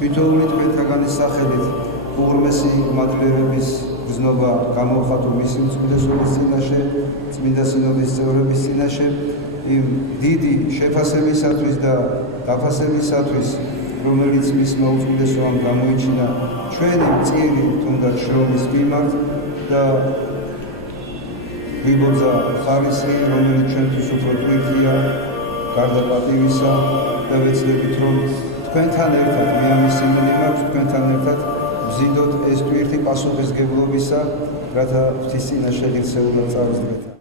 თვითონული თქვენთაგანი სახელით უღრმესი მადლიერების გზნობა გამოვხატო მისი უწმიდესობის წინაშე, წმინდა სინოდის წევრების წინაშე, იმ დიდი შეფასებისათვის და დაფასებისათვის, რომელიც მისმა უწმიდესობამ გამოიჩინა ჩვენი მწირი თუნდაც შრომის მიმართ და გვიბოძა ხარისხი, რომელიც ჩვენთვის უფრო ტვირთია, გარდა პატივისა და ვეცდებით, რომ თქვენთან ერთად მე ამის იმედი მაქვს, თქვენთან ერთად ვზიდოთ ეს ტვირთი პასუხისმგებლობისა, რათა ღვთის წინაშე ღირსეულად წარსდგეთ.